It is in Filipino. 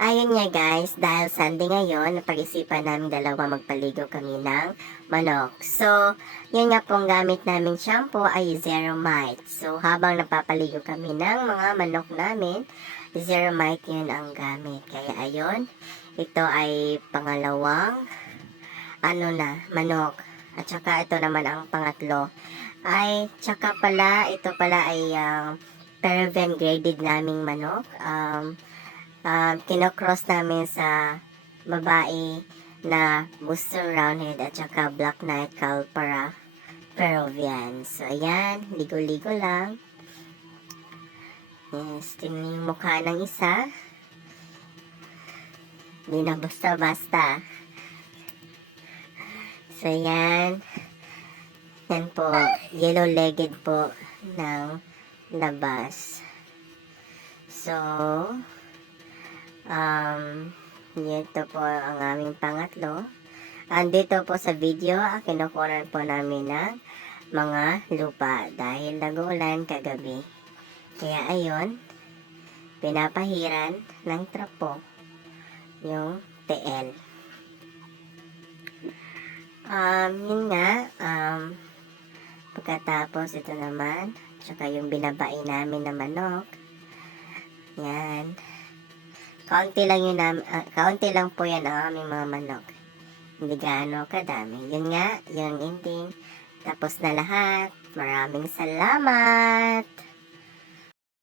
Ayun nga guys, dahil Sunday ngayon, napag-isipan namin dalawa magpaligo kami ng manok. So, yun nga pong gamit naming shampoo ay Zero Mite. So, habang napapaligo kami ng mga manok namin, Zero Mite yun ang gamit. Kaya ayun, ito ay pangalawang manok. At saka ito naman ang pangatlo. Ito pala ay Peruvian graded naming manok. Kinocross namin sa babae na Boston Roundhead at saka Black Knight Calpara Peruvian. So, ayan, ligo-ligo lang. Yes, tingnan yung mukha ng isa. Hindi na basta-basta. So, ayan. Yan po, yellow-legged po ng labas. So, ito po ang aming pangatlo. Andito po sa video, kinukunan po namin ng mga lupa dahil nag-uulan kagabi. Kaya ayun, pinapahiran ng trapo yung TL. Yun nga, pagkatapos ito naman, tsaka yung binabain namin na manok. Yan. Kaunti lang po yan ang aming mga manok. Hindi gaano kadami. Yun nga, yung ending. Tapos na lahat. Maraming salamat!